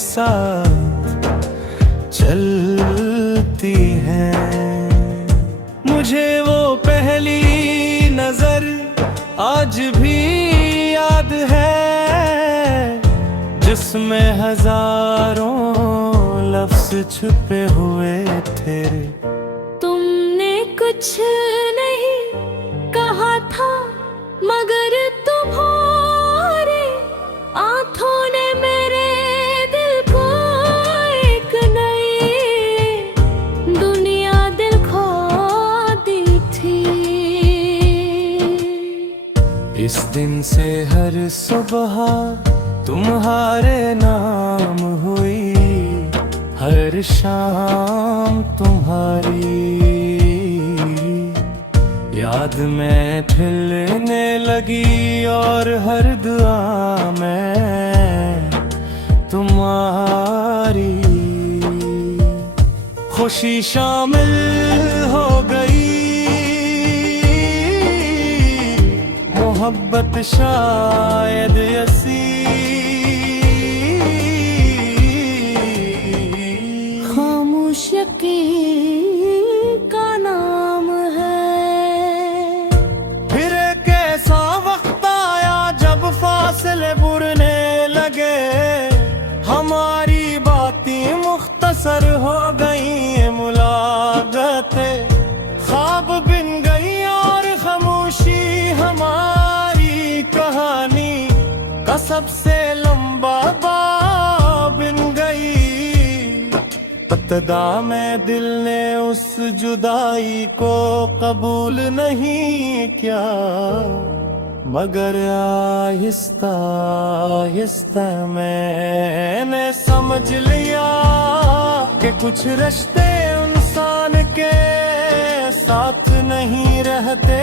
साथ चलती हैं। मुझे वो पहली नजर आज भी याद है, जिसमें हजारों लफ्ज छुपे हुए थे। तुमने कुछ नहीं कहा था, मगर तुम्हारे आंखों ने मेरे दिल को एक नई दुनिया दिखा दी थी। इस दिन से हर सुबह तुम्हारे नाम हुई, हर शाम तुम्हारी याद में खिलने लगी, और हर दुआ में तुम्हारी खुशी शामिल हो गई। मोहब्बत शायद ऐसी खामोश यकीन का नाम है। फिर एक ऐसा वक्त आया जब फासले बुरने लगे, हमारी बातें मुख्तसर हो गई, मुलाकातें ख्वाब बिन गई, और खामोशी हमारी कहानी का सबसे लंबा बाब बिन गई। इब्तिदा में दिल ने उस जुदाई को कबूल नहीं किया, मगर आहिस्ता आहिस्ता मैंने समझ लिया कि कुछ रिश्ते इंसान के साथ नहीं रहते,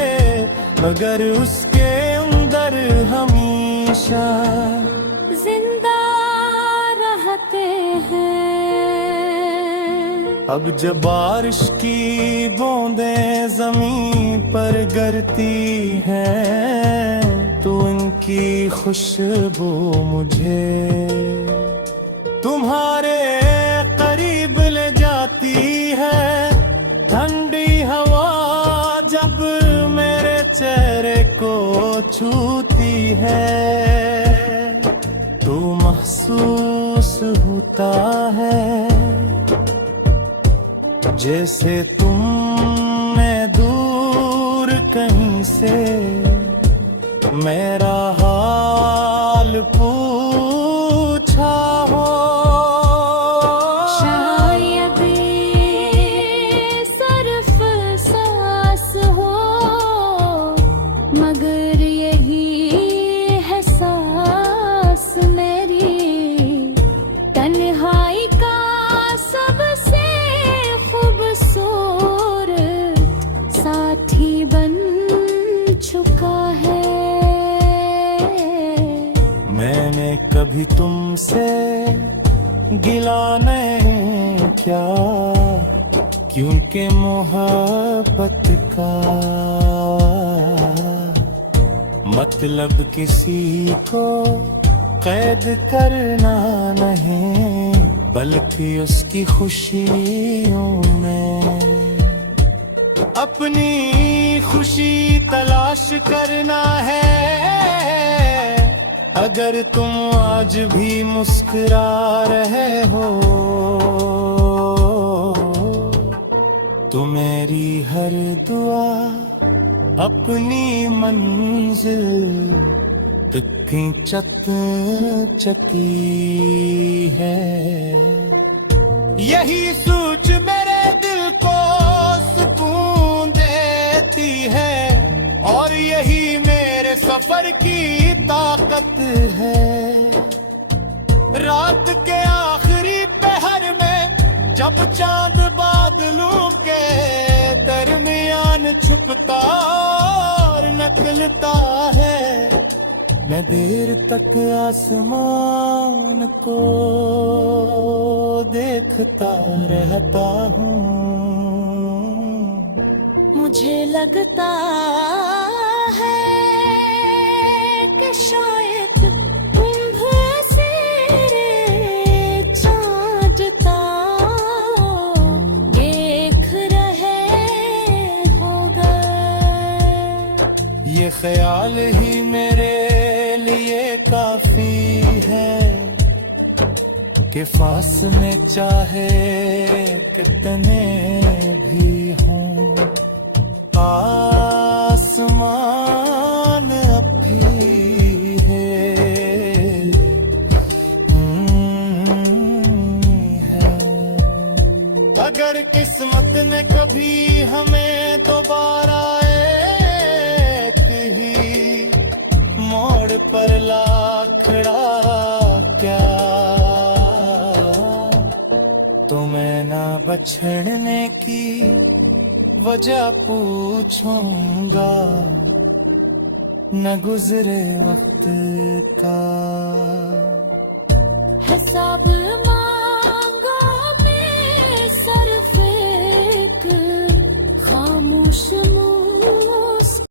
मगर उसके अंदर हमेशा जिंदा रहते हैं। अब जब बारिश की बूंदें जमीन पर गिरती हैं, तो इनकी खुशबू मुझे तुम्हारे करीब ले जाती है। ठंडी हवा जब मेरे चेहरे को छूती है, तो महसूस होता है जैसे तुम मैं दूर कहीं से मेरा हाल पूछा हो। शायद सिर्फ सांस हो, मगर यही है सांस मेरी तन्हाई का सबसे साथी बन चुका है। मैंने कभी तुमसे गिला नहीं किया, क्योंकि मोहब्बत का मतलब किसी को कैद करना नहीं, बल्कि उसकी खुशियों में अपनी खुशी तलाश करना है। अगर तुम आज भी मुस्कुरा रहे हो, तो मेरी हर दुआ अपनी मंजिल तक खींचती है। यही सोच मेरे दिल को सुकून देती है, और यही मेरे सफर की ताकत है। रात के आखिरी पहर में जब चांद बादलों के दरमियान छुपता और निकलता है, मैं देर तक आसमान को देखता रहता हूँ। मुझे लगता है कि शायद तुम्हें से ख्याल ही मेरे लिए काफी है कि फासले चाहे कितने भी हों, आसमान अब भी है, है। अगर किस्मत ने कभी हमें दोबारा एक ही मोड़ पर ला खड़ा क्या, तो मैं ना बछड़ने की वजह पूछूंगा, न गुजरे वक्त का